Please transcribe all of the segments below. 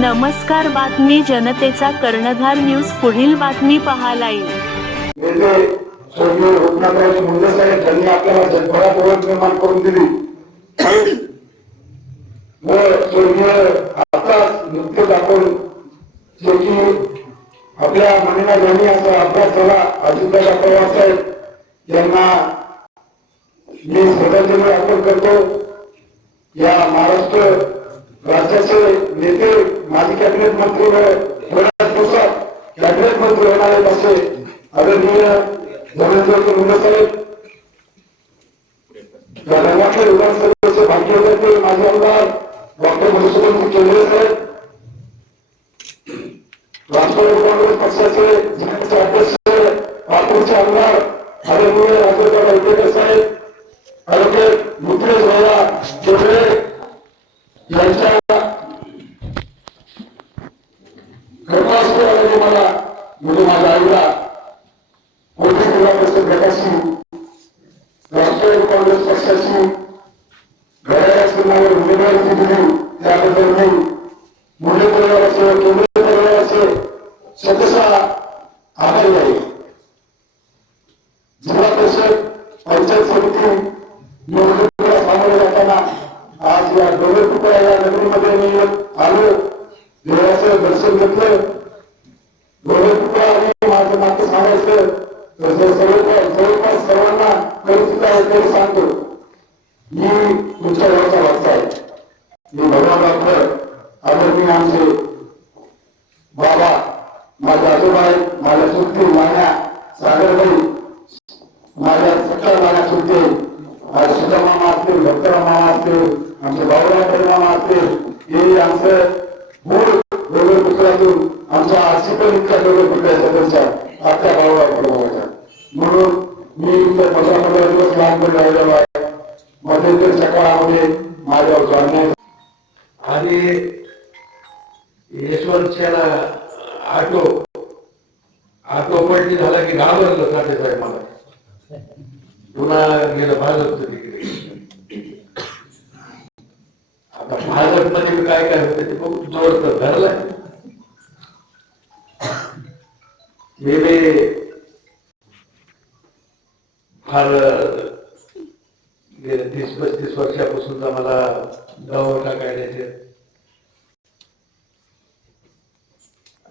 नमस्कार बातमी जनतेचा कर्णधार न्यूज पुढील बातमी पहा लाईव्ह नेते स्वर्गीय रघुनाथराव मुंडे आपल्या मनीला यांनी असा अभ्यास झाला. अजितदादा पवार साहेब यांना मी श्रद्धांजली अर्पण करतो. या महाराष्ट्र राज्याचे कॅबिनेट मंत्री व थोड्याच दिवसात कॅबिनेट मंत्री होणार आहेत असे आदरणीय धर्मेंद्र मुंडे साहेब या रंगाचे विधानसभेचे भाग्य होते माझे आमदार डॉक्टर मधुसूदन केंद्रे साहेब राष्ट्रवादी काँग्रेस पक्षाचे अध्यक्ष लातूरचे आमदार आदरणीय राजेंद्र मला म्हणजे माझ्या आईला मोठी जिल्हा परिषद गटाशी राष्ट्रवादी काँग्रेस पक्षाशी घराच्या चिन्हावर उमेदवारी दिली त्याबद्दल मी मुंडे परिवाराचे केंद्र परिवाराचे सदस्य आभारी आहे. देवाचं दर्शन घेतलं. डोंगरपुरा आणि माझं नातं सांगायचं. तर जर जवळपास सर्वांना परिस्थिती आहे तरी सांगतो. मी तुमच्या घराचा वाचता आहे. मी भगवान डॉक्टर आदरणीय आमचे बाबा माझे आजोबा आहेत माझ्या सुट्टी मान्या सागरबाई माझ्या सख्या मान्या चुलते माझे सुधा मामा असतील भक्तराव मामा असतील आमचे बाबुराव मामा असतील हे आमचं मूळ डोंगर आमच्या आरसी पण सदस्य आपल्या म्हणून मी पंधरा पंधरा दिवस लहानपणी राहिलेलो आहे मध्यंतरच्या काळामध्ये माझ्यावर जो आणि यशवंतच्या पलटी झाला की घाबरलं साठे साहेब मला पुन्हा गेलं भाजपचं मध्ये काय काय होतं ते बघ. जोडत धरलंय गेले फार तीस पस्तीस वर्षापासून मला गावावर टाकायचे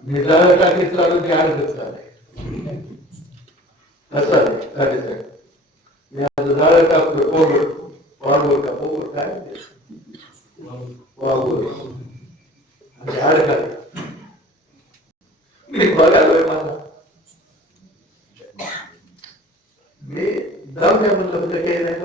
मी जाळ टाकीत चालू ते अडकत चालय असं आहे साडेसाठ मी आता जाळ टाकतोय पोवर वाघोर का पोवर काय ते? वाघोर आणि अडकत मी बघालोय मला मी जाऊन द्या म्हणलं म्हणजे काही नाही